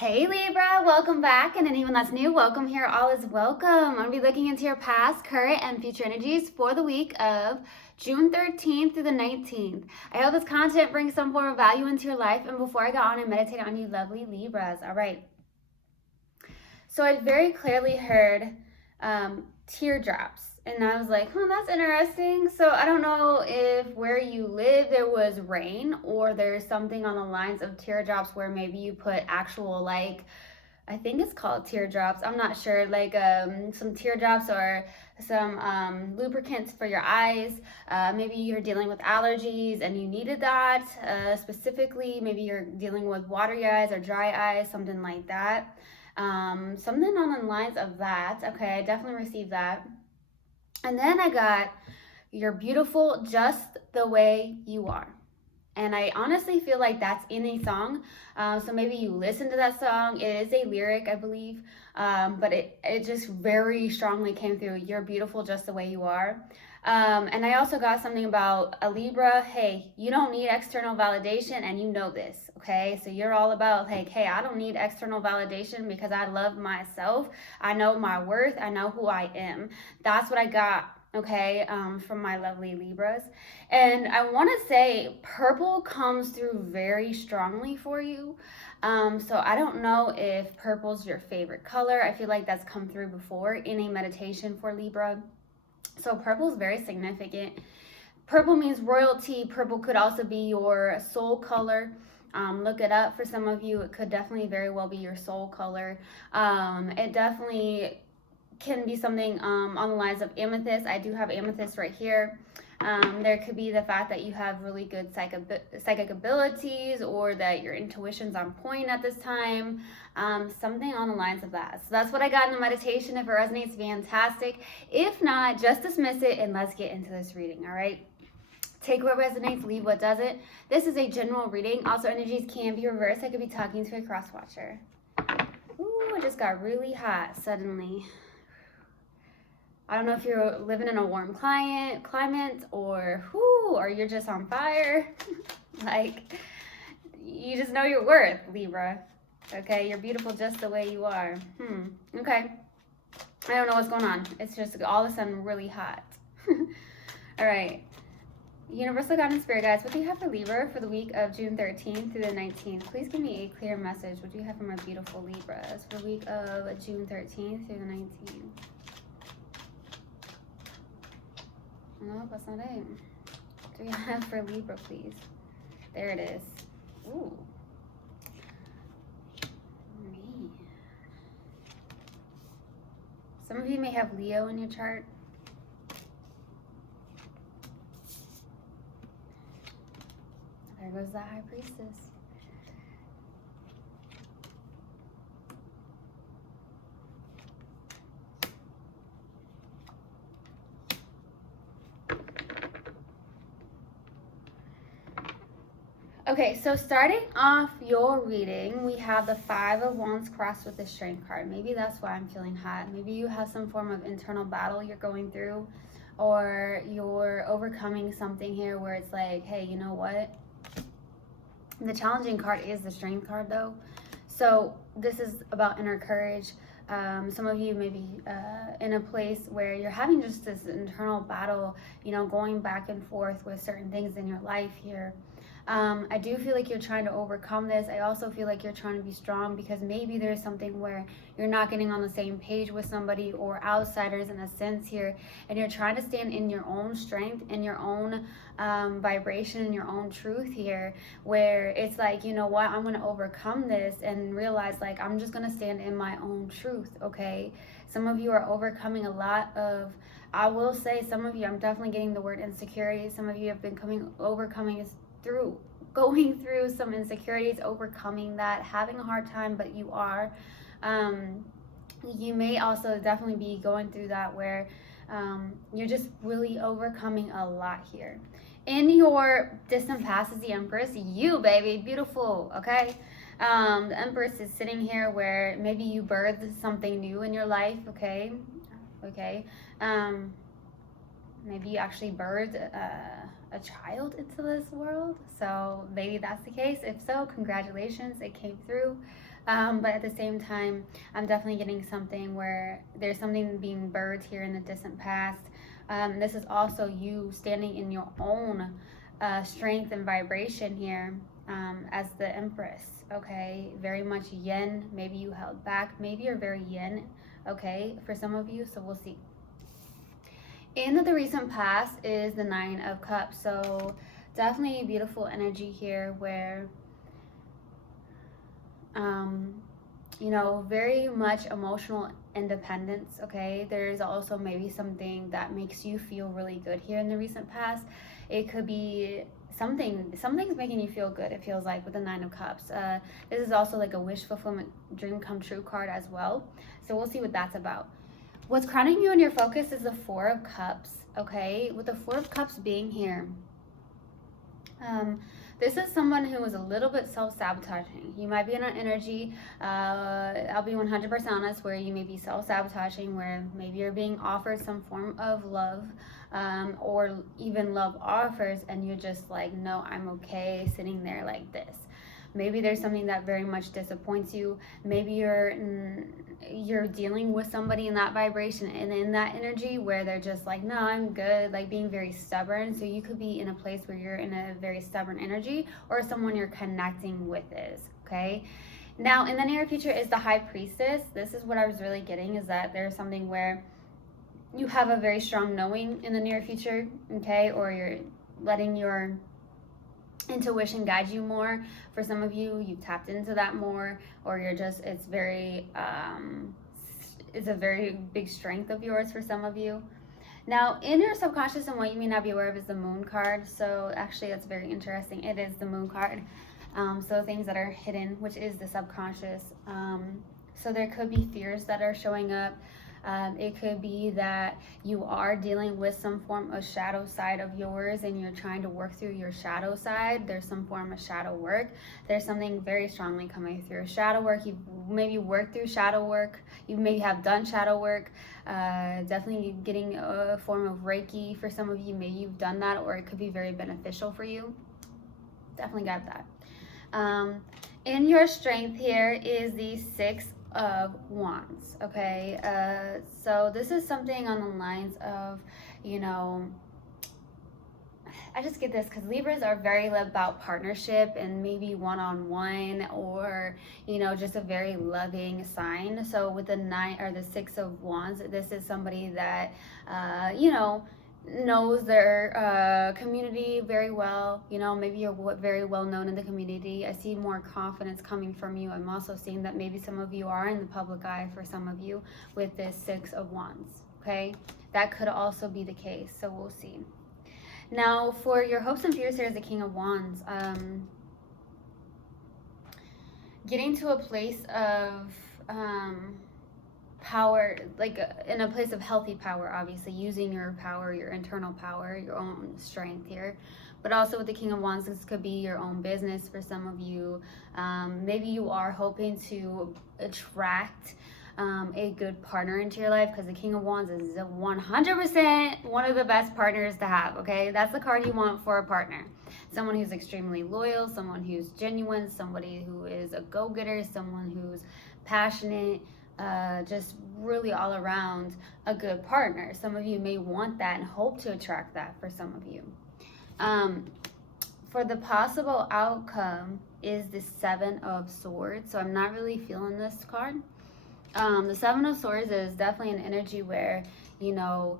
Hey Libra, welcome back, and anyone that's new, welcome here. All is welcome. I'm going to be looking into your past, current, and future energies for the week of June 13th through the 19th. I hope this content brings some form of value into your life, and before I go on and meditate on you lovely Libras. All right. So I very clearly heard teardrops. And I was like, that's interesting. So I don't know if where you live there was rain or there's something on the lines of teardrops where maybe you put actual, like, I think it's called teardrops. I'm not sure. Like some teardrops or some lubricants for your eyes. Maybe you're dealing with allergies and you needed that specifically. Maybe you're dealing with watery eyes or dry eyes, something like that. Something on the lines of that. Okay, I definitely received that. And then I got, you're beautiful just the way you are. And I honestly feel like that's in a song. So maybe you listen to that song. It is a lyric, I believe. But it just very strongly came through. You're beautiful just the way you are. And I also got something about a Libra. Hey, you don't need external validation, and you know this, okay? So you're all about, like, hey, I don't need external validation because I love myself. I know my worth. I know who I am. That's what I got, okay, from my lovely Libras. And I want to say purple comes through very strongly for you. So I don't know if purple's your favorite color. I feel like that's come through before in a meditation for Libra. So purple is very significant. Purple means royalty. Purple could also be your soul color. Look it up for some of you. It could definitely very well be your soul color. It definitely can be something on the lines of amethyst. I do have amethyst right here. There could be the fact that you have really good psychic abilities, or that your intuition's on point at this time. Something on the lines of that. So that's what I got in the meditation. If it resonates, fantastic. If not, just dismiss it and let's get into this reading, all right? Take what resonates, leave what doesn't. This is a general reading. Also, energies can be reversed. I could be talking to a cross watcher. Ooh, it just got really hot suddenly. I don't know if you're living in a warm climate or you're just on fire. Like, you just know your worth, Libra. Okay, you're beautiful just the way you are. Okay. I don't know what's going on. It's just all of a sudden really hot. All right. Universal Guidance Spirit Guides, what do you have for Libra for the week of June 13th through the 19th? Please give me a clear message. What do you have for my beautiful Libras for the week of June 13th through the 19th? No, that's not it. What do we have for Libra, please? There it is. Ooh. Man. Some of you may have Leo in your chart. There goes the High Priestess. Okay, so starting off your reading, we have the Five of Wands crossed with the Strength card. Maybe that's why I'm feeling hot. Maybe you have some form of internal battle you're going through, or you're overcoming something here where it's like, hey, you know what? The challenging card is the Strength card, though. So this is about inner courage. Some of you may be in a place where you're having just this internal battle, you know, going back and forth with certain things in your life here. I do feel like you're trying to overcome this. I also feel like you're trying to be strong because maybe there's something where you're not getting on the same page with somebody or outsiders in a sense here, and you're trying to stand in your own strength and your own vibration and your own truth here, where it's like, you know what, I'm going to overcome this and realize, like, I'm just going to stand in my own truth, okay? Some of you are overcoming a lot of, I will say, some of you, I'm definitely getting the word insecurity. Some of you have been going through some insecurities, overcoming that, having a hard time, but you are. You may also definitely be going through that where you're just really overcoming a lot here. In your distant past is the Empress, you baby, beautiful, okay? The Empress is sitting here where maybe you birthed something new in your life, okay? Maybe you actually birthed a child into this world. So maybe that's the case. If so, congratulations, it came through. But at the same time, I'm definitely getting something where there's something being birthed here in the distant past. This is also you standing in your own strength and vibration here, as the Empress. Okay, very much yin. Maybe you held back. Maybe you're very yin. Okay, for some of you. So we'll see. In the recent past is the Nine of Cups. So definitely beautiful energy here where you know, very much emotional independence. Okay, there's also maybe something that makes you feel really good here in the recent past. It could be something's making you feel good, it feels like, with the Nine of Cups. This is also like a wish fulfillment, dream come true card as well, so we'll see what that's about. What's crowning you in your focus is the Four of Cups. Okay, with the Four of Cups being here, this is someone who is a little bit self-sabotaging. You might be in an energy, I'll be 100% honest, where you may be self-sabotaging, where maybe you're being offered some form of love, or even love offers, and you're just like, no, I'm okay sitting there like this. Maybe there's something that very much disappoints you. Maybe you're dealing with somebody in that vibration and in that energy where they're just like, no, I'm good, like being very stubborn. So you could be in a place where you're in a very stubborn energy, or someone you're connecting with is, okay? Now, in the near future is the High Priestess. This is what I was really getting, is that there's something where you have a very strong knowing in the near future, okay? Or you're letting your intuition guide you more. For some of you, you've tapped into that more, or you're just, it's a very big strength of yours for some of you. Now, in your subconscious, and what you may not be aware of, is the Moon card. So actually, that's very interesting. It is the Moon card. So things that are hidden, which is the subconscious. So there could be fears that are showing up. It could be that you are dealing with some form of shadow side of yours, and you're trying to work through your shadow side. There's some form of shadow work. There's something very strongly coming through. Shadow work, you've maybe worked through shadow work. You maybe have done shadow work. Definitely getting a form of Reiki for some of you. Maybe you've done that, or it could be very beneficial for you. Definitely got that. In your strength here is the Six of Wands. Okay, so this is something on the lines of, you know, I just get this because Libras are very about partnership and maybe one-on-one, or, you know, just a very loving sign. So with the Nine or the Six of Wands, this is somebody that you know, knows their community very well. You know, maybe you're very well known in the community. I see more confidence coming from you. I'm also seeing that maybe some of you are in the public eye for some of you with this Six of Wands. Okay, that could also be the case, so we'll see. Now, for your hopes and fears, here is the King of Wands. Getting to a place of power, like in a place of healthy power, obviously using your power, your internal power, your own strength here. But also with the King of Wands, this could be your own business for some of you. Maybe you are hoping to attract a good partner into your life, because the King of Wands is 100% one of the best partners to have. Okay, that's the card you want for a partner. Someone who's extremely loyal, someone who's genuine, somebody who is a go-getter, someone who's passionate, just really all around a good partner. Some of you may want that and hope to attract that for some of you. For the possible outcome is the Seven of Swords. So I'm not really feeling this card. The Seven of Swords is definitely an energy where, you know,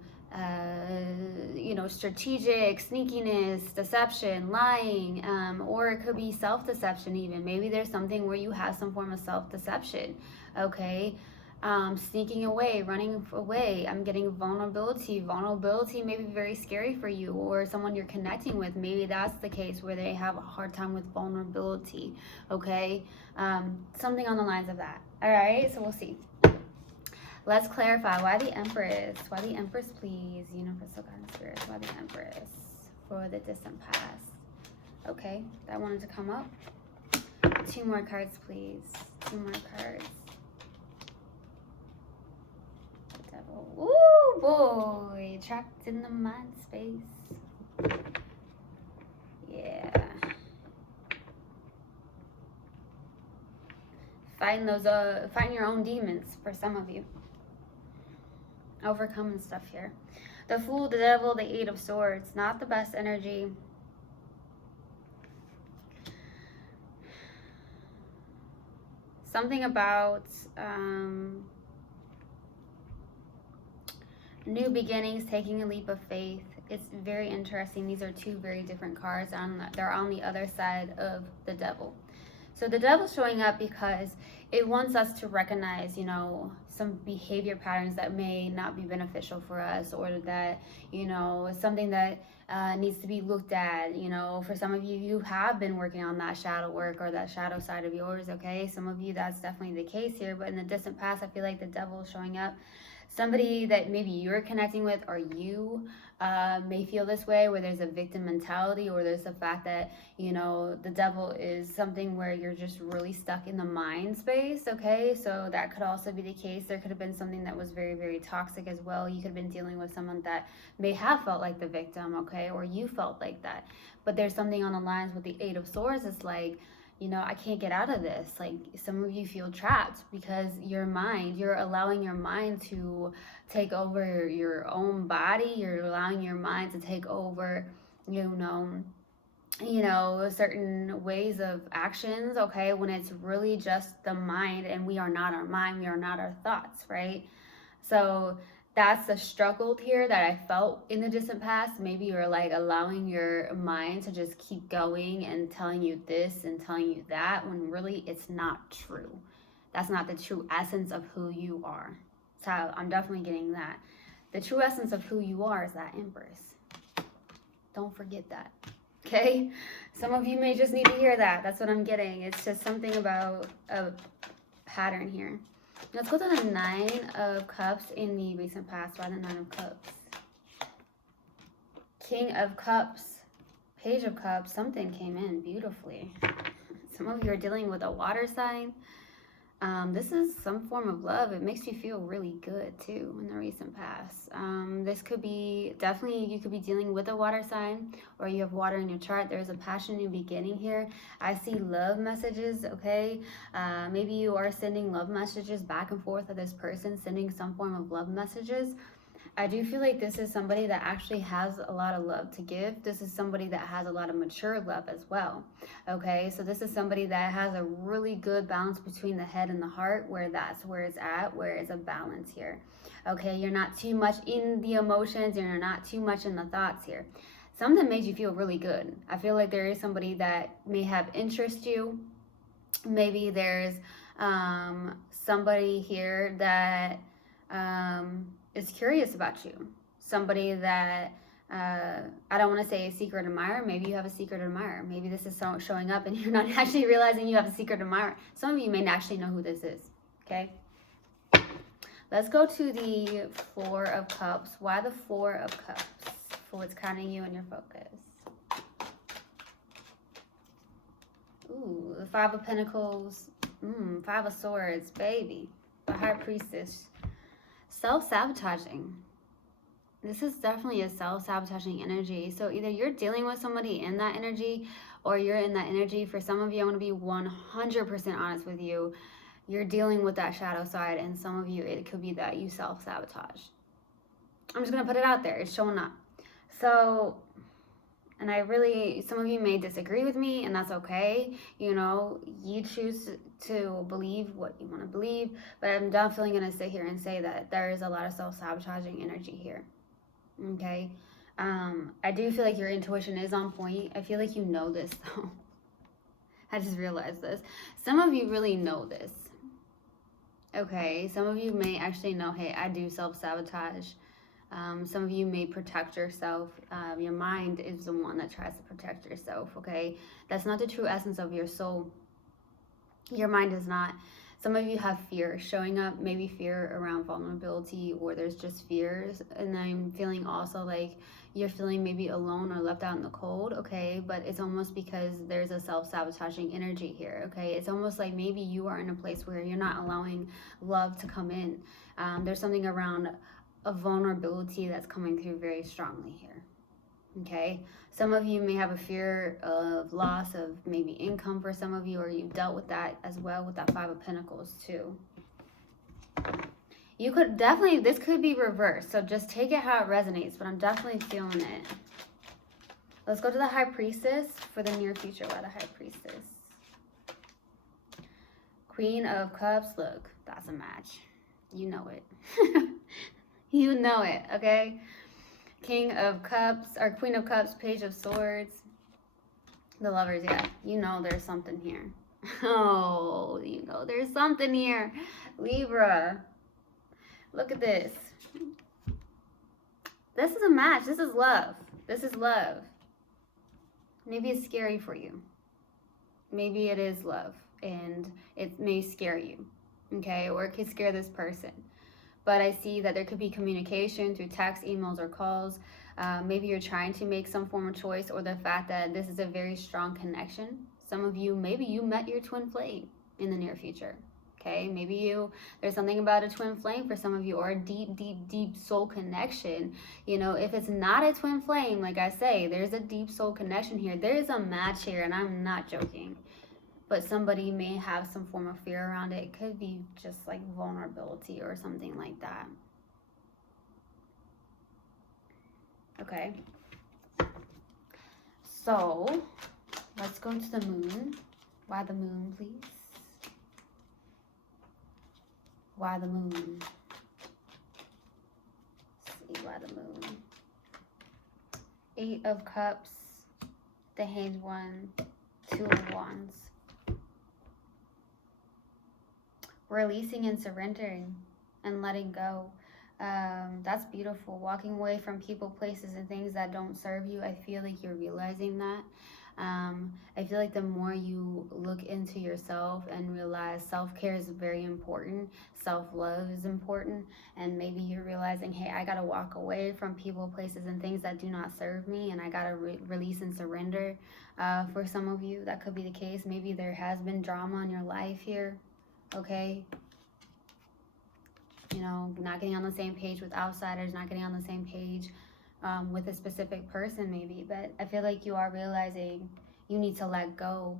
strategic, sneakiness, deception, lying, or it could be self-deception even. Maybe there's something where you have some form of self-deception, okay? Sneaking away, running away. I'm getting vulnerability. Vulnerability may be very scary for you, or someone you're connecting with. Maybe that's the case where they have a hard time with vulnerability, okay? Something on the lines of that. All right, so we'll see. Let's clarify. Why the Empress? Why the Empress, please? Universal Guidance Spirits. Why the Empress for the distant past? Okay, that wanted to come up. 2 more cards, please. 2 more cards. The Devil. Ooh, boy. Trapped in the mind space. Yeah. fighting your own demons for some of you. Overcoming stuff here. The Fool, the Devil, the Eight of Swords. Not the best energy. Something about new beginnings, taking a leap of faith. It's very interesting. These are two very different cards. They're on the other side of the Devil. So the Devil's showing up because it wants us to recognize, you know, some behavior patterns that may not be beneficial for us, or that, you know, something that needs to be looked at. You know, for some of you, you have been working on that shadow work or that shadow side of yours, okay? Some of you, that's definitely the case here. But in the distant past, I feel like the Devil is showing up. Somebody that maybe you're connecting with, or you may feel this way, where there's a victim mentality, or there's the fact that, you know, the Devil is something where you're just really stuck in the mind space, okay? So that could also be the case. There could have been something that was very, very toxic as well. You could have been dealing with someone that may have felt like the victim, okay? Or you felt like that. But there's something on the lines with the Eight of Swords. It's like, you know, I can't get out of this. Like, some of you feel trapped because you're allowing your mind to take over your own body. You're allowing your mind to take over, you know, certain ways of actions, okay, when it's really just the mind, and we are not our mind, we are not our thoughts, right? So that's the struggle here that I felt in the distant past. Maybe you're like allowing your mind to just keep going and telling you this and telling you that, when really it's not true. That's not the true essence of who you are. So I'm definitely getting that. The true essence of who you are is that Empress. Don't forget that. Okay? Some of you may just need to hear that. That's what I'm getting. It's just something about a pattern here. Let's go to the Nine of Cups in the recent past. Why the Nine of Cups? King of Cups, Page of Cups. Something came in beautifully. Some of you are dealing with a water sign. This is some form of love. It makes you feel really good too in the recent past. This could be, definitely you could be dealing with a water sign, or you have water in your chart. There's a passion new beginning here. I see love messages, okay? Maybe you are sending love messages back and forth with this person, sending some form of love messages. I do feel like this is somebody that actually has a lot of love to give. This is somebody that has a lot of mature love as well. Okay, so this is somebody that has a really good balance between the head and the heart, where that's where it's at, where it's a balance here. Okay, you're not too much in the emotions, and you're not too much in the thoughts here. Something made you feel really good. I feel like there is somebody that may have interest you. Maybe there's somebody here that is curious about you. Somebody that, I don't want to say a secret admirer. Maybe you have a secret admirer. Maybe this is showing up and you're not actually realizing you have a secret admirer. Some of you may actually know who this is, okay? Let's go to the Four of Cups. Why the Four of Cups? For what's crowning you and your focus. Ooh, the Five of Pentacles. Five of Swords, baby. The High Priestess. Self-sabotaging. This is definitely a self-sabotaging energy. So either you're dealing with somebody in that energy, or you're in that energy. For some of you, I'm going to be 100% honest with you. You're dealing with that shadow side, and some of you, it could be that you self-sabotage. I'm just going to put it out there. It's showing up. So, and some of you may disagree with me, and that's okay. You know, you choose to believe what you want to believe, but I'm definitely going to sit here and say that there is a lot of self-sabotaging energy here. Okay? I do feel like your intuition is on point. I feel like you know this, though. I just realized this. Some of you really know this. Okay? Some of you may actually know, hey, I do self-sabotage. Some of you may protect yourself. Your mind is the one that tries to protect yourself, okay? That's not the true essence of your soul. Your mind is not. Some of you have fear showing up, maybe fear around vulnerability, or there's just fears. And I'm feeling also like you're feeling maybe alone or left out in the cold, okay? But it's almost because there's a self-sabotaging energy here, okay? It's almost like maybe you are in a place where you're not allowing love to come in. There's something around a vulnerability that's coming through very strongly here. Okay, some of you may have a fear of loss of maybe income for some of you, or you've dealt with that as well with that Five of Pentacles too. You could definitely, this could be reversed, so just take it how it resonates, but I'm definitely feeling it. Let's go to the High Priestess for the near future. Why the High Priestess? Queen of Cups. Look, that's a match. You know it. You know it, okay? King of Cups, or Queen of Cups, Page of Swords. The Lovers, yeah. You know there's something here. Oh, you know there's something here. Libra. Look at this. This is a match. This is love. This is love. Maybe it's scary for you. Maybe it is love and it may scare you, okay? Or it could scare this person. But I see that there could be communication through text, emails, or calls. Maybe you're trying to make some form of choice, or the fact that this is a very strong connection. Some of you, maybe you met your twin flame in the near future. Okay, maybe there's something about a twin flame for some of you, or a deep, deep, deep soul connection. You know, if it's not a twin flame, like I say, there's a deep soul connection here. There is a match here, and I'm not joking. But somebody may have some form of fear around it. It could be just like vulnerability or something like that. Okay. So, let's go to the moon. Why the moon, please? Why the moon? Let's see, why the moon? Eight of Cups, the Hanged One, Two of Wands. Releasing and surrendering and letting go. That's beautiful. Walking away from people, places, and things that don't serve you. I feel like you're realizing that. I feel like the more you look into yourself and realize self-care is very important, self-love is important, and maybe you're realizing, hey, I gotta walk away from people, places, and things that do not serve me, and I gotta release and surrender. For some of you, that could be the case. Maybe there has been drama in your life here, okay? You know, not getting on the same page with outsiders, not getting on the same page with a specific person maybe. But I feel like you are realizing you need to let go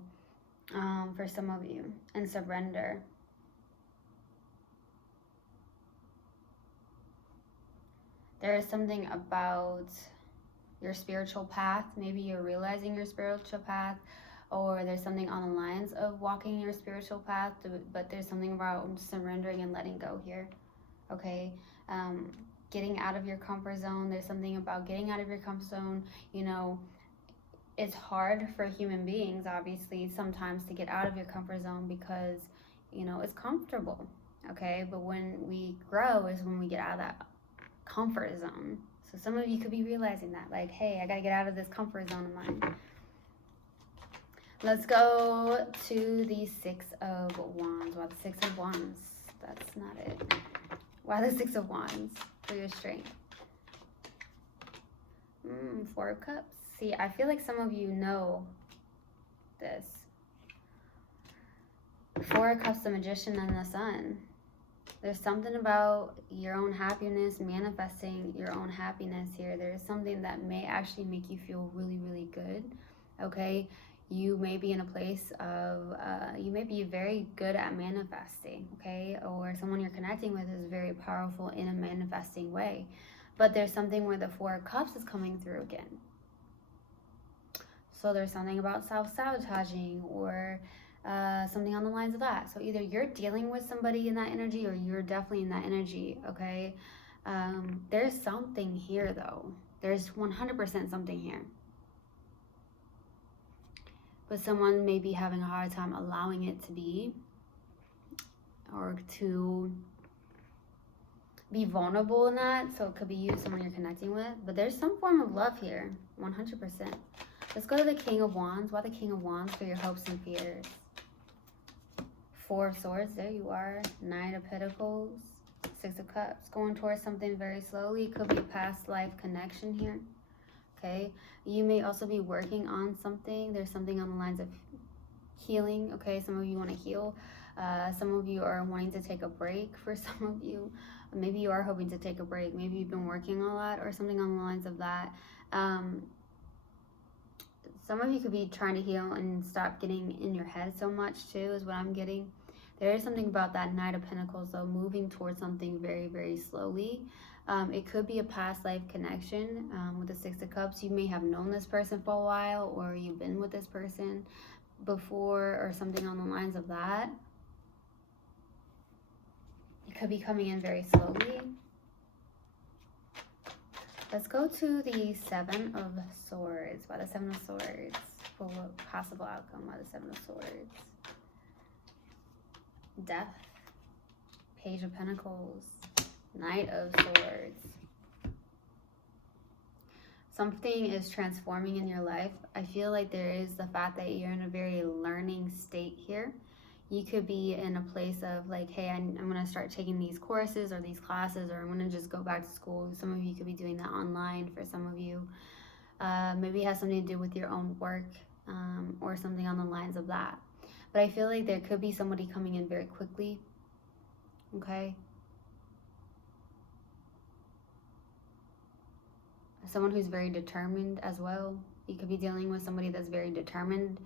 for some of you and surrender. There is something about your spiritual path. Maybe you're realizing your spiritual path, or there's something on the lines of walking your spiritual path, but there's something about surrendering and letting go here. Okay, getting out of your comfort zone. There's something about getting out of your comfort zone. You know, it's hard for human beings, obviously, sometimes to get out of your comfort zone because, you know, it's comfortable. Okay, but when we grow is when we get out of that comfort zone. So some of you could be realizing that, like, hey, I gotta get out of this comfort zone of mine. Let's go to the Six of Wands. Well, the Six of Wands, that's not it. Why the Six of Wands for your strength? Four of Cups. See, I feel like some of you know this. Four of Cups, the Magician, and the Sun. There's something about your own happiness, manifesting your own happiness here. There's something that may actually make you feel really, really good, okay? You may be in a place of, you may be very good at manifesting, okay? Or someone you're connecting with is very powerful in a manifesting way. But there's something where the Four of Cups is coming through again. So there's something about self-sabotaging or something on the lines of that. So either you're dealing with somebody in that energy or you're definitely in that energy, okay? There's something here, though. There's 100% something here. But someone may be having a hard time allowing it to be, or to be vulnerable in that. So it could be you, someone you're connecting with. But there's some form of love here, 100%. Let's go to the King of Wands. Why the King of Wands for your hopes and fears? Four of Swords, there you are. Nine of Pentacles, Six of Cups. Going towards something very slowly. It could be a past life connection here. Okay, you may also be working on something. There's something on the lines of healing. Okay, some of you want to heal. Some of you are wanting to take a break. For some of you, maybe you are hoping to take a break. Maybe you've been working a lot or something on the lines of that. Some of you could be trying to heal and stop getting in your head so much too, is what I'm getting. There is something about that Knight of Pentacles, though, moving towards something very, very slowly. It could be a past life connection with the Six of Cups. You may have known this person for a while, or you've been with this person before, or something on the lines of that. It could be coming in very slowly. Let's go to the Seven of Swords. By the Seven of Swords, for what possible outcome by the Seven of Swords? Death, Page of Pentacles, Knight of Swords. Something is transforming in your life. I feel like there is the fact that you're in a very learning state here. You could be in a place of like, hey, I'm going to start taking these courses or these classes, or I'm going to just go back to school. Some of you could be doing that online. For some of you, maybe it has something to do with your own work or something on the lines of that. But I feel like there could be somebody coming in very quickly, okay? Someone who's very determined as well. You could be dealing with somebody that's very determined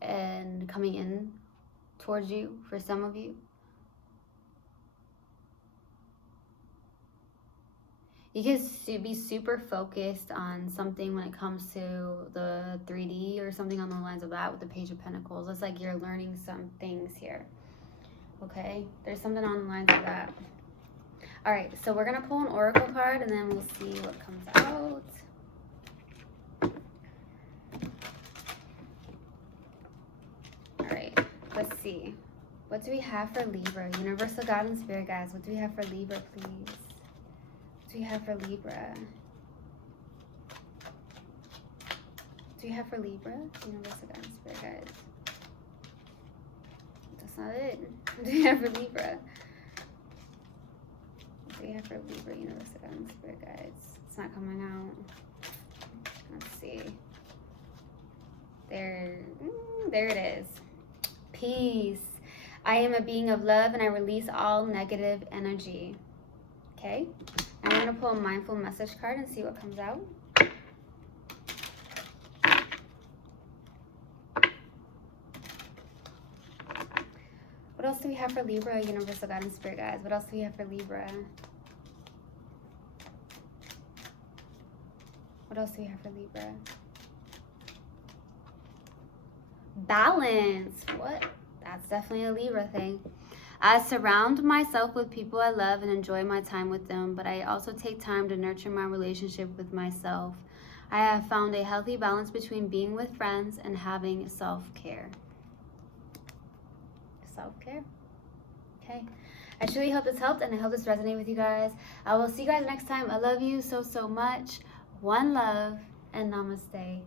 and coming in towards you for some of you. You can be super focused on something when it comes to the 3D or something on the lines of that with the Page of Pentacles. It's like you're learning some things here. Okay? There's something on the lines of that. All right, so we're going to pull an oracle card and then we'll see what comes out. All right, let's see. What do we have for Libra? Universal God and Spirit Guides. What do we have for Libra, please? What do we have for Libra? What do we have for Libra? Universal God and Spirit Guides. That's not it. What do we have for Libra? What do we have for Libra? Universal God and Spirit Guides. It's not coming out. Let's see. There it is. Peace. I am a being of love and I release all negative energy. Okay? I'm going to pull a mindful message card and see what comes out. What else do we have for Libra, Universal God and Spirit Guides? What else do we have for Libra? What else do we have for Libra? Balance. What? That's definitely a Libra thing. I surround myself with people I love and enjoy my time with them, but I also take time to nurture my relationship with myself. I have found a healthy balance between being with friends and having self-care. Self-care. Okay. I truly hope this helped and I hope this resonated with you guys. I will see you guys next time. I love you so, so much. One love and namaste.